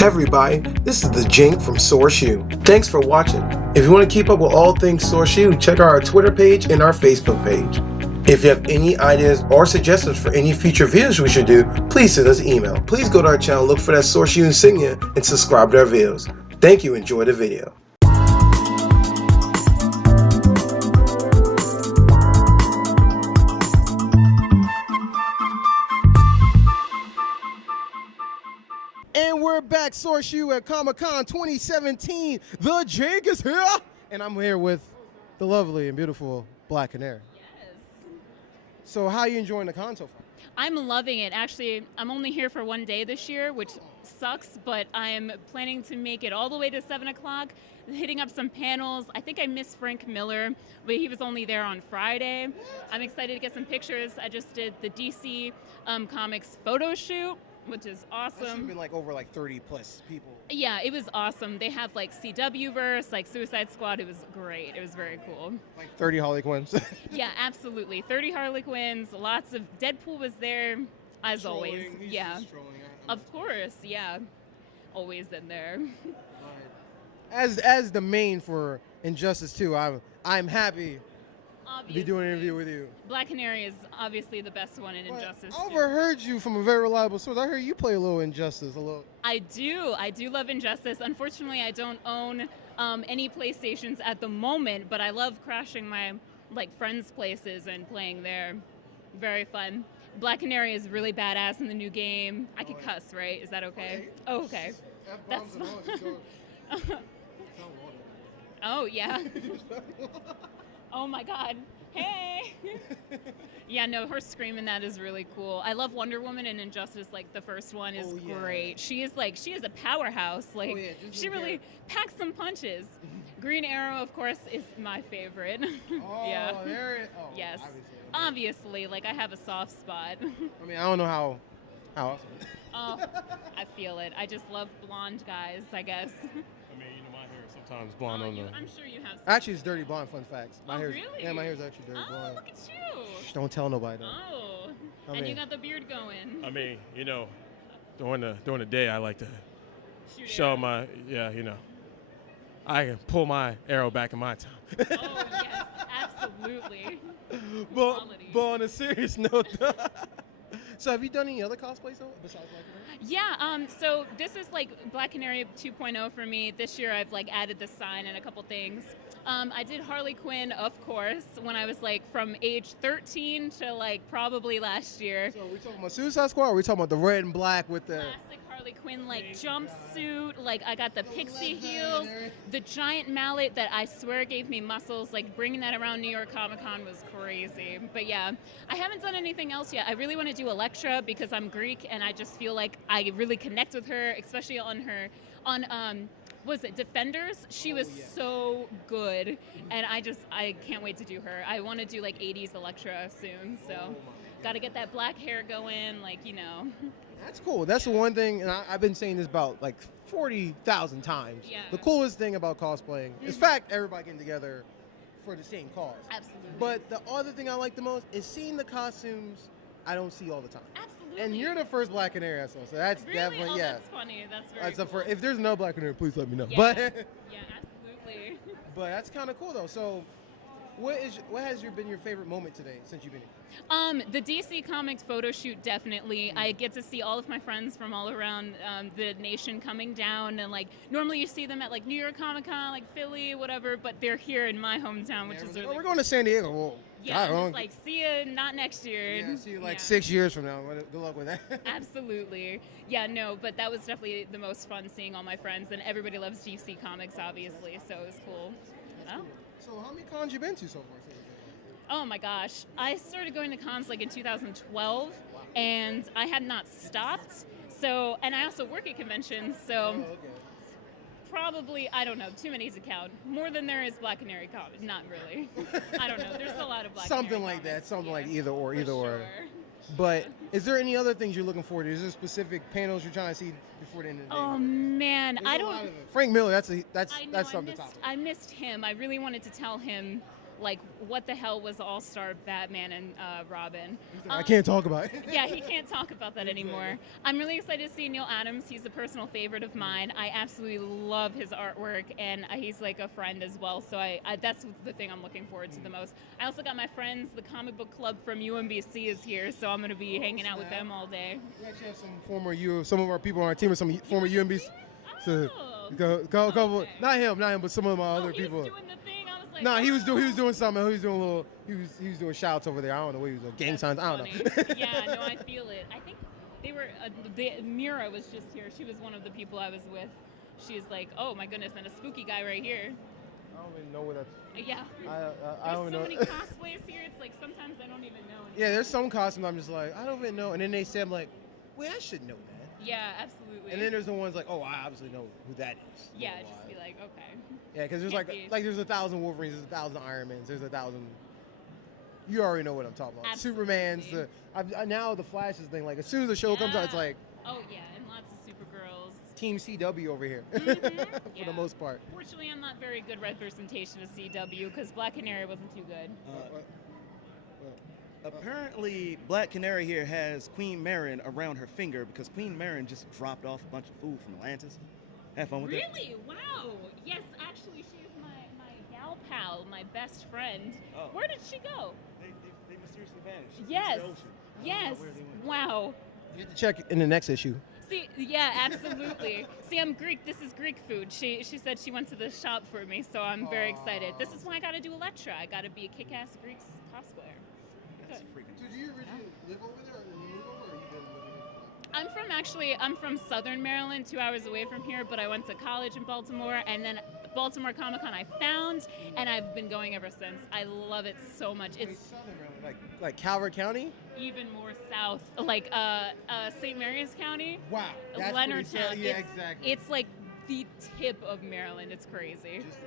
Hey everybody, this is the Jink from Source U. Thanks for watching. If you want to keep up with all things Source U, check out our Twitter page and our Facebook page. If you have any ideas or suggestions for any future videos we should do, please send us an email. Please go to our channel, look for that Source U insignia, and subscribe to our videos. Thank you, enjoy the video. And we're back, Source U at Comic-Con 2017. The Jink is here, and I'm here with the lovely and beautiful Black Canary. Yes. So how are you enjoying the con so far? I'm loving it. Actually, I'm only here for one day this year, which sucks, but I'm planning to make it all the way to 7 o'clock, hitting up some panels. I think I missed Frank Miller, but he was only there on Friday. I'm excited to get some pictures. I just did the DC Comics photo shoot, which is That should have awesome. been like over like 30 plus people. Yeah, it was awesome. They have like CW-verse, like Suicide Squad. It was great. It was very cool. Like 30 Harley Quinns. Yeah, absolutely. 30 Harley Quinns, lots of Deadpool was there, as always. Trolling, he's Yeah. just trolling. Of course, yeah. Always in there. As the main for Injustice 2, I'm happy to Obviously. be doing an interview with you. Black Canary is obviously the best one in But Injustice. I too. overheard you from a very reliable source. I heard you play a little Injustice, a little. I do love Injustice. Unfortunately, I don't own any PlayStations at the moment, but I love crashing my friends' places and playing there. Very fun. Black Canary is really badass in the new game. I could cuss, right? Is that okay? Oh, okay. That's Oh, yeah. Oh my God. Hey. Yeah, no, her screaming that is really cool. I love Wonder Woman and Injustice. Like the first one is Oh, yeah. great. She is a powerhouse. Like Oh, yeah, just she look really at packs some punches. Green Arrow, of course, is my favorite. Oh, Yeah. there it oh, Yes. Obviously. Obviously, like I have a soft spot. I mean, I don't know how awesome. Oh, I feel it. I just love blonde guys, I guess. I mean, my hair is sometimes blonde on the. I'm sure you have. Some. Actually, it's dirty blonde. Fun facts. Oh, hair's, really? Yeah, my hair's actually dirty Oh, blonde. look at you. Shh, don't tell nobody though. Oh, I and you mean- got the beard going. I mean, during the day, I like to Shoot show arrows. my I can pull my arrow back in my time. Oh yes, absolutely. But, Quality. but on a serious note, so have you done any other cosplays though besides Black Canary? Yeah. So this is like Black Canary 2.0 for me. This year I've added the sign and a couple things. I did Harley Quinn, of course, when I was from age 13 to probably last year. So are we talking about Suicide Squad? Or are we talking about the red and black with the? Classic Harley Quinn jumpsuit. I got the pixie heels, the giant mallet that I swear gave me muscles. Bringing that around New York Comic Con was crazy. But yeah, I haven't done anything else yet. I really want to do Elektra because I'm Greek and I just feel like I really connect with her, especially on was it Defenders? She was so good, and I can't wait to do her. I want to do 80s Elektra soon, so got to get that black hair going, That's cool. That's the one thing, and I've been saying this about 40,000 times. Yeah. The coolest thing about cosplaying is fact everybody getting together for the same cause. Absolutely. But the other thing I like the most is seeing the costumes I don't see all the time. Absolutely. And you're the first Black Canary I saw, so that's really? definitely Oh, yeah. that's funny. That's very That's the cool. if there's no Black Canary, please let me know. Yeah. But Yeah, absolutely. but that's kind of cool though. So what has been your favorite moment today since you've been here? The DC Comics photo shoot, definitely. I get to see all of my friends from all around the nation coming down, and normally you see them at New York Comic Con, Philly, whatever, but they're here in my hometown, which is Oh, really we're going to San Diego. Well, yeah. I don't I'm just see you not next year. yeah, see you Yeah. 6 years from now. Good luck with that. Absolutely. Yeah, no, but that was definitely the most fun seeing all my friends, and everybody loves DC Comics, obviously, so it was cool. Oh. So how many cons you been to so far? Oh my gosh. I started going to cons in 2012 and I had not stopped. So, and I also work at conventions, so Oh, okay. probably, I don't know, too many to count. More than there is Black Canary comics. Not really. I don't know. There's a lot of Black Something Canary like that. comics, Something yeah, like either or, for either or. sure. But is there any other things you're looking forward to? Is there specific panels you're trying to see before the end of the day? Oh man, There's I a don't. lot of it. Frank Miller, that's I know, something to top. I missed him. I really wanted to tell him like, what the hell was All-Star Batman and Robin? I can't talk about it. Yeah, he can't talk about that anymore. I'm really excited to see Neil Adams. He's a personal favorite of mine. I absolutely love his artwork, and he's like a friend as well. So I that's the thing I'm looking forward to the most. I also got my friends, the comic book club from UMBC is here, so I'm going to be hanging out with them all day. We actually have some of our people on our team are some former UMBC. So, Oh. couple, Okay. not him, but some of my other he people. was doing the thing. I was like, No, he was oh. doing something. He was doing shouts over there. I don't know what he was doing. Gang That's signs. I don't know. funny. Yeah, no, I feel it. I think they were. Mira was just here. She was one of the people I was with. She's like, oh my goodness, and a spooky guy right here. I don't even know what that's. Yeah. I don't There's so know. many cosplays here. It's like sometimes I don't even know. Yeah, there's some costumes I'm just like, I don't even know. And then they say, I'm like, wait, I should know that. Yeah, absolutely. And then there's the ones like, oh, I obviously know who that is. yeah, just be like, okay. Yeah, because there's Can't like be. there's 1,000 Wolverines, there's 1,000 Iron Mans, there's 1,000. You already know what I'm talking about. Absolutely. Supermans. Now the Flash's thing. Like as soon as the show comes out, it's Yeah. like Oh yeah, and lots of Supergirls. Team CW over here Mhm, for yeah. the most part. Fortunately, I'm not very good representation of CW because Black Canary wasn't too good. Apparently, Black Canary here has Queen Marin around her finger because Queen Marin just dropped off a bunch of food from Atlantis. Have fun with it. Really? Wow. Yes, actually, she is my gal pal, my best friend. Oh. Where did she go? They mysteriously vanished. Yes. Into the ocean. I don't know Yes. where they went. Wow. You have to check in the next issue. See, yeah, absolutely. See, I'm Greek. This is Greek food. She said she went to the shop for me, so I'm very excited. This is why I got to do Elektra. I got to be a kick-ass Greek cosplayer. That's Good. freaking. So do you originally live over there, or you moved over, or you been living there? I'm from Southern Maryland, 2 hours away from here, but I went to college in Baltimore, and then Baltimore Comic Con I found, and I've been going ever since. I love it so much. Wait, It's Southern Maryland, like Calvert County. even more south, like St. Mary's County, Wow, that's Leonardtown. pretty south. Yeah, It's- exactly. It's like the tip of Maryland. It's crazy. Just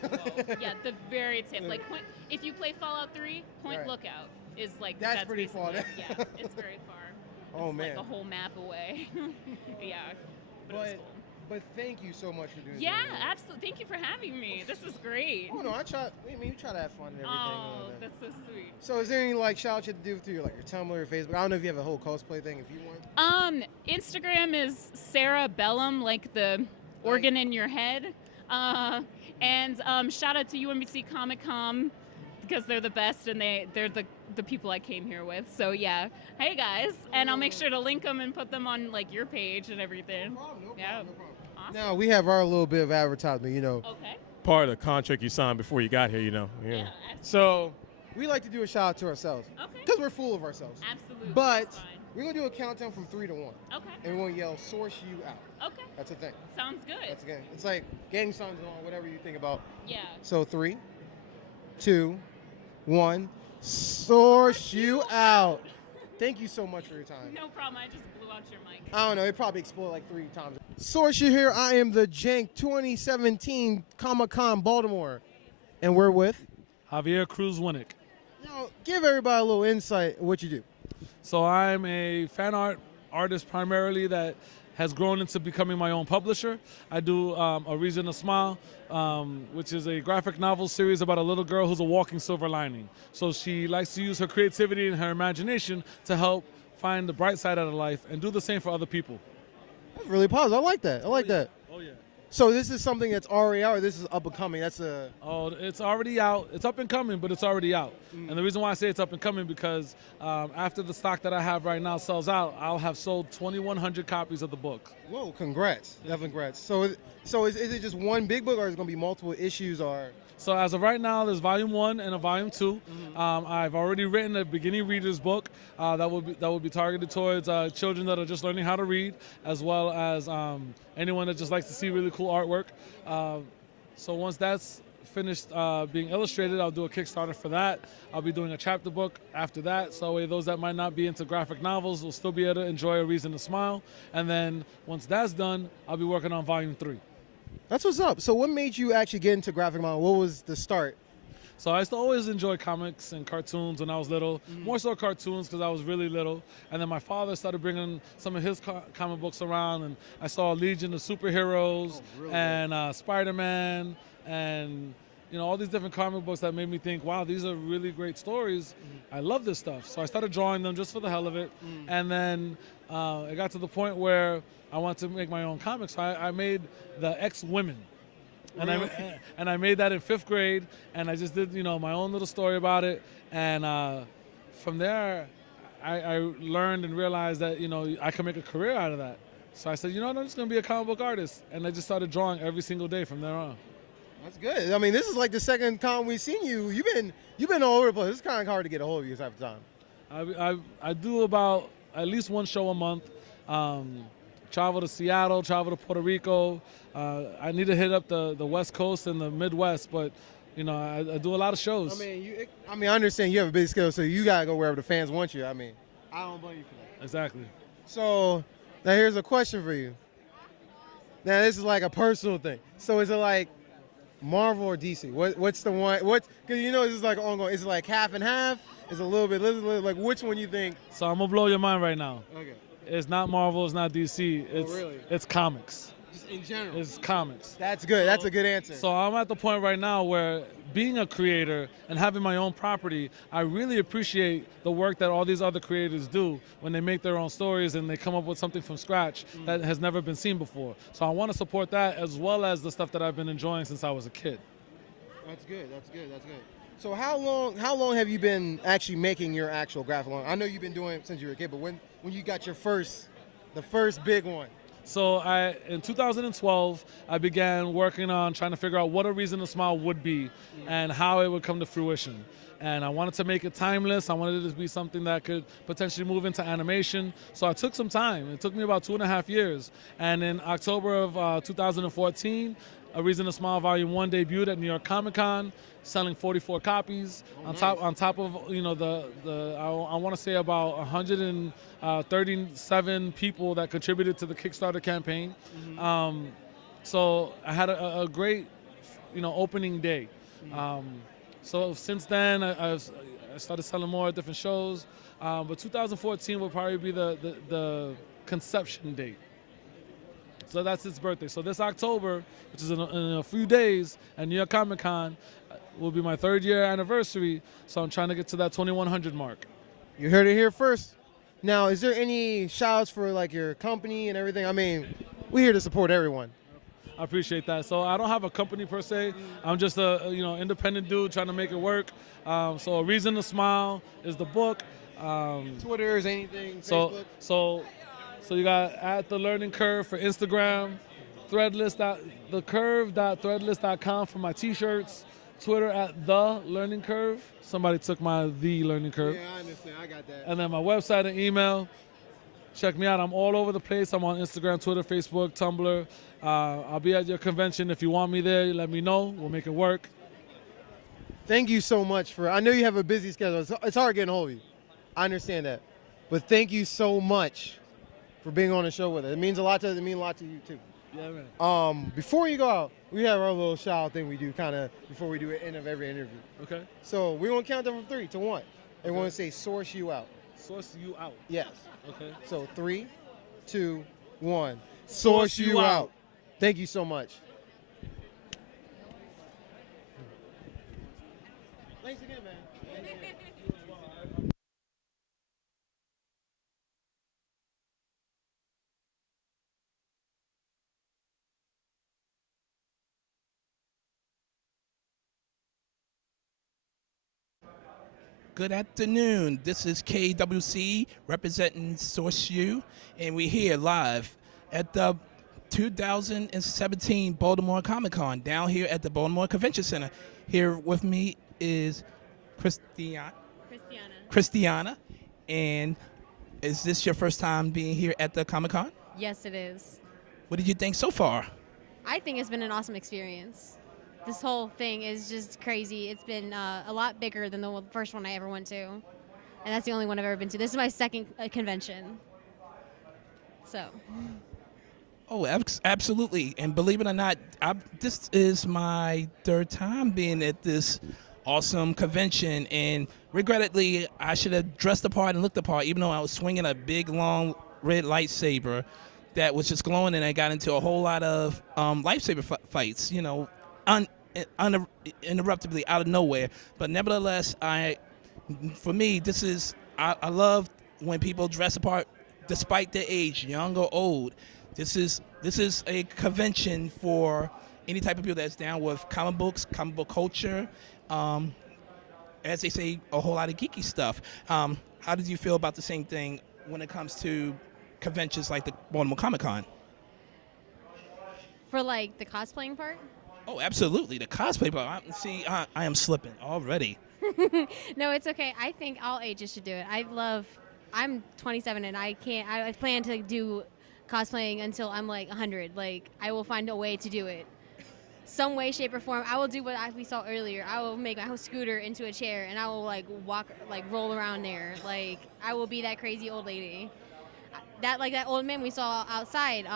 the tip. Yeah, the very tip. Like, if you play Fallout 3, Point Right. Lookout is like That's pretty far. basically it. Yeah, it's very far. Oh, it's man. like a whole map away. Yeah, but, it was cool. But thank you so much for doing Yeah, that. absolutely. Thank you for having me. This was great. Oh no, we try to have fun and everything. Oh, that's so sweet. So is there any like shout out you have to do through your Tumblr or Facebook? I don't know if you have a whole cosplay thing if you want. Instagram is Sarah Bellum, like the organ in your head. And shout out to UMBC Comic Con because they're the best and they're the people I came here with. So yeah, hey guys, and I'll make sure to link them and put them on like your page and everything. Yeah. Awesome. Now we have our little bit of advertisement, Okay. Part of the contract you signed before you got here, you know. Yeah. Yeah, So We like to do a shout out to ourselves Okay. because we're full of ourselves. Absolutely. But That's fine. we're gonna do a countdown from 3 to 1, Okay. and we're gonna yell "Source you out." Okay. That's the thing. Sounds good. That's again. It's like gang signs and all, whatever you think about. Yeah. So 3, 2, 1. Source you out. Thank you so much for your time. No problem. I just blew out your mic. I don't know. It probably exploded like 3 times. Source you here. I am the Jank 2017 Comic Con Baltimore, and we're with. Javier Cruz Winnick. Now, give everybody a little insight of what you do. So I'm a fan art artist primarily that has grown into becoming my own publisher. I do A Reason to Smile, which is a graphic novel series about a little girl who's a walking silver lining. So she likes to use her creativity and her imagination to help find the bright side out of life and do the same for other people. That's really positive. I like that. I like that. Oh, yeah. So this is something that's already out, or this is up and coming? That's a. Oh, it's already out. It's up and coming, but it's already out. And the reason why I say it's up and coming because after the stock that I have right now sells out, I'll have sold 2,100 copies of the book. Whoa! Congrats. Definitely congrats. So is it just one big book, or is it gonna be multiple issues, or? So as of right now, there's volume 1 and a volume 2. I've already written a beginning reader's book that will be targeted towards children that are just learning how to read, as well as anyone that just likes to see really cool artwork. So once that's finished being illustrated, I'll do a Kickstarter for that. I'll be doing a chapter book after that, so those that might not be into graphic novels will still be able to enjoy A Reason to Smile. And then once that's done, I'll be working on volume 3. That's what's up. So what made you actually get into graphic novel? What was the start? So I used to always enjoy comics and cartoons when I was little, more so cartoons because I was really little. And then my father started bringing some of his comic books around, and I saw Legion of Superheroes and Spider-Man and all these different comic books that made me think, wow, these are really great stories. I love this stuff. So I started drawing them just for the hell of it. And then it got to the point where I wanted to make my own comics. So I made the X-Women. And I made that in 5th grade, and I just did, my own little story about it. And from there, I learned and realized that, I could make a career out of that. So I said, I'm just going to be a comic book artist. And I just started drawing every single day from there on. That's good. I mean, this is like the second con we've seen you. You've been all over the place. It's kind of hard to get a hold of you this type of time. I do about at least one show a month. Travel to Seattle, travel to Puerto Rico. I need to hit up the West Coast and the Midwest, but I do a lot of shows. I understand you have a big schedule, so you gotta go wherever the fans want you. I don't blame you for that. Exactly. So now here's a question for you. Now this is like a personal thing. So is it like Marvel or DC? What's the one? Because this is like ongoing. Is it like half and half? Is it a little bit? Like which one you think? So I'm gonna blow your mind right now. Okay. It's not Marvel. It's not DC. It's comics. Just in general. It's comics. That's good. That's a good answer. So I'm at the point right now where being a creator and having my own property, I really appreciate the work that all these other creators do when they make their own stories and they come up with something from scratch that has never been seen before. So I want to support that as well as the stuff that I've been enjoying since I was a kid. That's good. That's good. That's good. So how long have you been actually making your actual graphic novel? I know you've been doing it since you were a kid, but when you got the first big one? So in 2012, I began working on trying to figure out what A Reason to Smile would be and how it would come to fruition. And I wanted to make it timeless. I wanted it to be something that could potentially move into animation. So I took some time. It took me about 2.5 years. And in October of 2014, A Reason to Smile Volume 1 debuted at New York Comic Con, selling 44 copies. On top of I want to say about 137 people that contributed to the Kickstarter campaign. So I had a great opening day. So since then I started selling more at different shows. But 2014 will probably be the conception date. So that's its birthday. So this October, which is in a few days at New York Comic Con, will be my 3rd year anniversary. So I'm trying to get to that 2100 mark. You heard it here first. Now, is there any shout outs for like your company and everything? We're here to support everyone. I appreciate that. So I don't have a company per se. I'm just a independent dude trying to make it work. So A Reason to Smile is the book. Twitter is anything. So Facebook. So you got at The Learning Curve for Instagram, threadless.threadless.com for my t-shirts, Twitter at The Learning Curve. Somebody took my The Learning Curve. Yeah, I understand. I got that. And then my website and email. Check me out. I'm all over the place. I'm on Instagram, Twitter, Facebook, Tumblr. I'll be at your convention. If you want me there, let me know. We'll make it work. Thank you so much I know you have a busy schedule. It's hard getting a hold of you. I understand that. But thank you so much for being on the show with us. It means a lot to you too. Yeah, man. Before you go out, we have our little shout out thing we do kind of before we do it end of every interview. Okay. So we're gonna count down from 3 to 1. And we're gonna say source you out. Source you out. Yes. Okay. So 3, 2, 1. Source you out. Thank you so much. Thanks again, man. Good afternoon. This is KWC representing Source U, and we're here live at the 2017 Baltimore Comic Con down here at the Baltimore Convention Center. Here with me is Christiana. And is this your first time being here at the Comic Con? Yes, it is. What did you think so far? I think it's been an awesome experience. This whole thing is just crazy. It's been a lot bigger than the first one I ever went to. And that's the only one I've ever been to. This is my second convention. So. Oh, absolutely. And believe it or not, this is my 3rd time being at this awesome convention. And regrettably, I should have dressed the part and looked the part, even though I was swinging a big, long red lightsaber that was just glowing, and I got into a whole lot of lightsaber fights, uninterruptedly out of nowhere. But nevertheless, for me, I love when people dress apart despite their age, young or old. This is a convention for any type of people that's down with comic books, comic book culture, as they say, a whole lot of geeky stuff. How did you feel about the same thing when it comes to conventions like the Baltimore Comic-Con? For like the cosplaying part? Oh, absolutely. The cosplay part. I am slipping already. No, it's okay. I think all ages should do it. I'm 27 and I plan to do cosplaying until I'm like 100. Like, I will find a way to do it. Some way, shape, or form. I will do what we saw earlier. I will make my whole scooter into a chair and I will like walk, like roll around there. Like, I will be that crazy old lady. That old man we saw outside,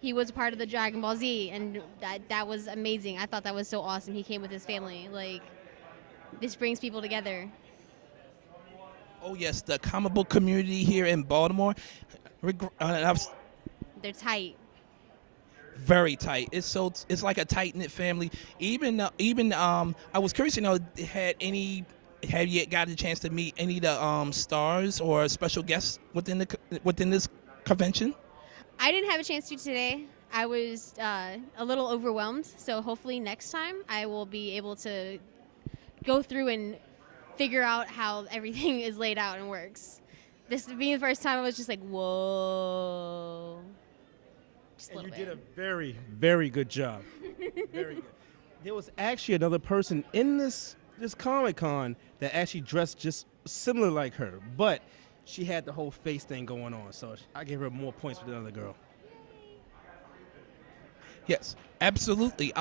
he was part of the Dragon Ball Z, and that was amazing. I thought that was so awesome. He came with his family. Like, this brings people together. Oh, yes, the comic book community here in Baltimore, They're tight. very tight. It's like a tight-knit family. Even I was curious to know, have you gotten a chance to meet any of the stars or special guests within this convention? I didn't have a chance to today. I was a little overwhelmed, so hopefully next time I will be able to go through and figure out how everything is laid out and works. This being the first time, I was just like, whoa. Just a And you little did bit. a very, very good job. Very good. There was actually another person in this Comic-Con that actually dressed just similar like her, but she had the whole face thing going on, so I gave her more points than the other girl. Yes, absolutely.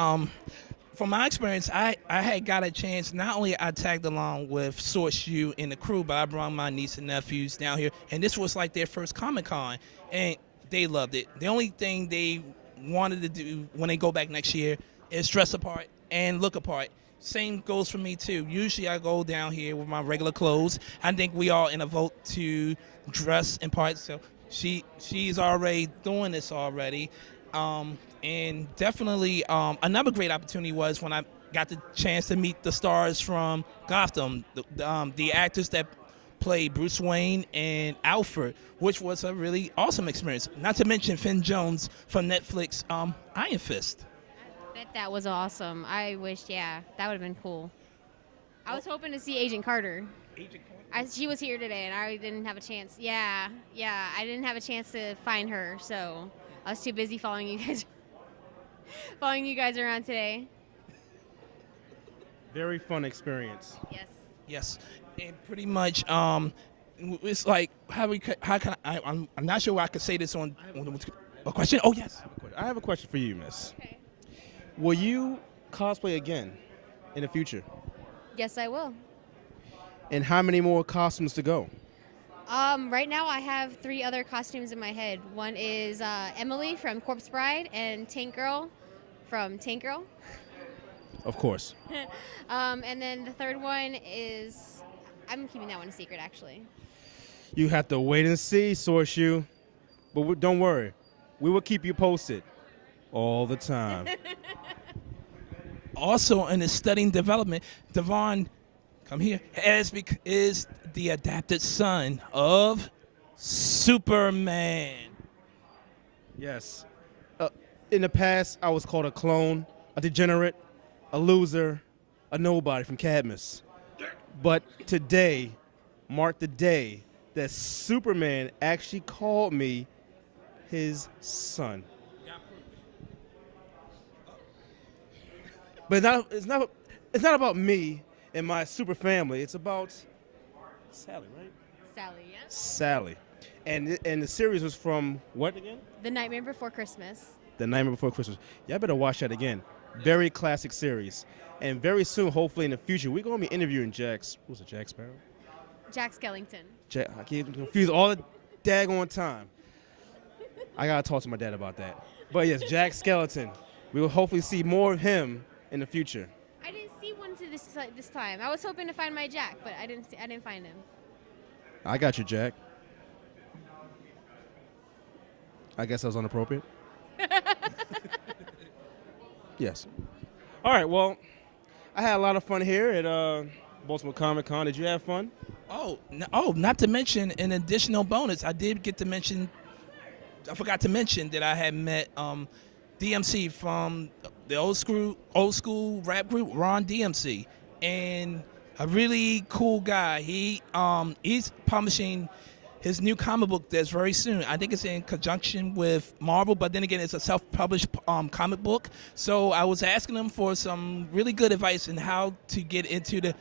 From my experience, I had got a chance. Not only I tagged along with Source U and the crew, but I brought my niece and nephews down here, and this was like their first Comic-Con, and they loved it. The only thing they wanted to do when they go back next year is dress apart and look apart. Same goes for me too. Usually I go down here with my regular clothes. I think we all in a vote to dress in part. So she's already doing this already. And definitely another great opportunity was when I got the chance to meet the stars from Gotham, the actors that played Bruce Wayne and Alfred, which was a really awesome experience. Not to mention Finn Jones from Netflix, Iron Fist. That was awesome. I wish, that would have been cool. I was hoping to see Agent Carter. She was here today, and I didn't have a chance. Yeah, I didn't have a chance to find her, so I was too busy following you guys around today. Very fun experience. Yes. Yes, and pretty much, it's like I'm not sure I could say this on a question. Oh yes, I have a question for you, miss. Okay. Will you cosplay again in the future? Yes, I will. And how many more costumes to go? Right now, I have 3 other costumes in my head. One is Emily from Corpse Bride and Tank Girl from Tank Girl. Of course. And then the third one is, I'm keeping that one a secret, actually. You have to wait and see, Source U. But don't worry. We will keep you posted all the time. Also in his studying development, Devon, come here, is the adopted son of Superman. Yes. In the past, I was called a clone, a degenerate, a loser, a nobody from Cadmus. But today marked the day that Superman actually called me his son. But it's not about me and my super family. It's about Sally, right? Sally, yeah. Sally. And the series was from what again? The Nightmare Before Christmas. The Nightmare Before Christmas. Y'all better watch that again. Very classic series. And very soon, hopefully in the future, we're going to be interviewing Jack Sparrow? Jack Skellington. I get confused all the daggone time. I got to talk to my dad about that. But yes, Jack Skeleton. We will hopefully see more of him in the future. I didn't see one to this time. I was hoping to find my Jack, but I didn't find him. I got you, Jack. I guess that was inappropriate. Yes. All right, well, I had a lot of fun here at Baltimore Comic Con. Did you have fun? Not to mention an additional bonus. I forgot to mention that I had met DMC from the old school rap group, Ron DMC, and a really cool guy. He's publishing his new comic book that's very soon. I think it's in conjunction with Marvel, but then again, it's a self-published comic book. So I was asking him for some really good advice on how to get into the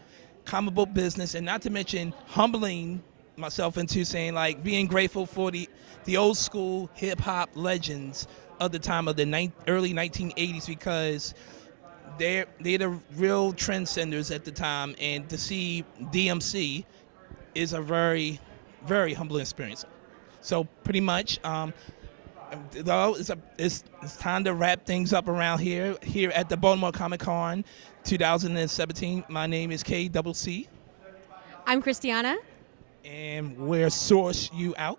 comic book business, and not to mention humbling myself into saying, like, being grateful for the old school hip-hop legends of the time of the early 1980s, because they're the real trendsetters at the time, and to see DMC is a very, very humbling experience. So pretty much, it's time to wrap things up around here at the Baltimore Comic Con 2017. My name is KCC. I'm Christiana. And we're Source You Out.